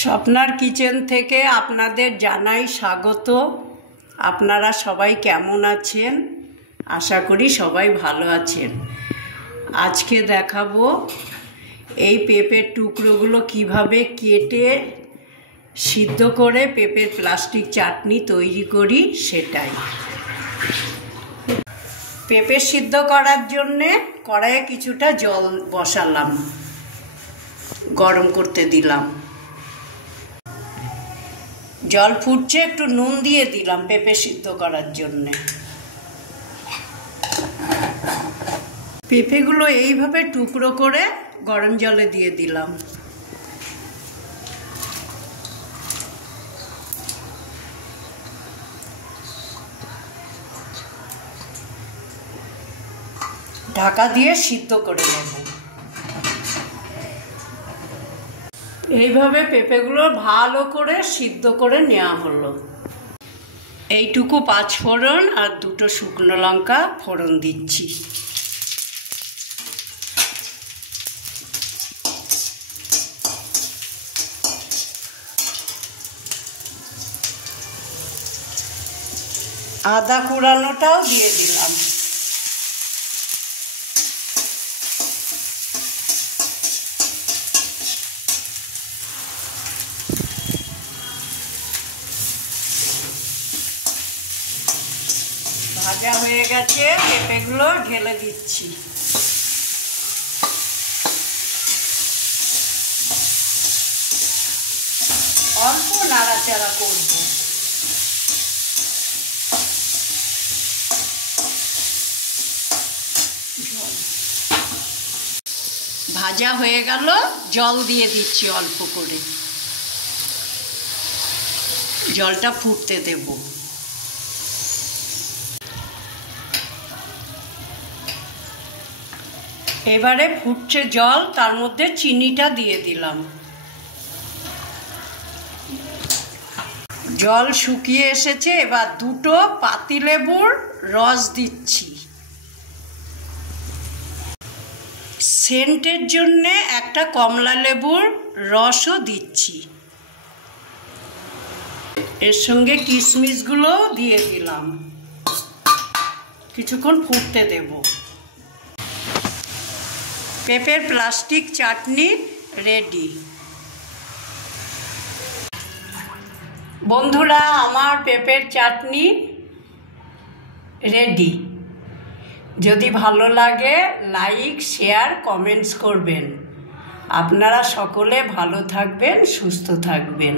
স্বপ্নার kitchen থেকে আপনাদের জানাই স্বাগত। আপনারা সবাই কেমন আছেন? আশা করি সবাই ভালো আছেন। আজকে দেখাবো এই পেঁপের টুকরোগুলো কিভাবে কেটে সিদ্ধ করে পেঁপের প্লাস্টিক চাটনি তৈরি করি সেটাই। পেঁপে সিদ্ধ করার জন্যে কড়াইয়ে কিছুটা জল বসালাম, গরম করতে দিলাম। জল ফুটছে, একটু নুন দিয়ে দিলাম পেঁপে সিদ্ধ করার জন্যে। পেঁপেগুলো এইভাবে টুকরো করে গরম জলে দিয়ে দিলাম। ঢাকা দিয়ে সিদ্ধ করে নেব। এইভাবে পেঁপেগুলো ভালো করে সিদ্ধ করে নেওয়া হলো। এইটুকু 5 ফোড়ন আর 2টো শুকনো লঙ্কা ফোড়ন দিচ্ছি। আদা কুড়ানোটাও দিয়ে দিলাম। ভাজা হয়ে গেছে, পেঁপেগুলো ঢেলে দিচ্ছি। অল্প নাড়াচাড়া করব। ভাজা হয়ে গেল, জল দিয়ে দিচ্ছি অল্প করে। জলটা ফুটতে দেব। এবারে ফুটছে জল, তার মধ্যে চিনিটা দিয়ে দিলাম। জল শুকিয়ে এসেছে, এবার 2টো পাতিলেবুর রস দিচ্ছি। সেন্টের জন্যে একটা কমলা লেবুর রসও দিচ্ছি। এর সঙ্গে কিশমিশগুলো দিয়ে দিলাম। কিছুক্ষণ ফুটতে দেব। পেঁপের প্লাস্টিক চাটনি রেডি। বন্ধুরা, আমার পেঁপের চাটনি রেডি। যদি ভালো লাগে লাইক, শেয়ার, কমেন্টস করবেন। আপনারা সকলে ভালো থাকবেন, সুস্থ থাকবেন।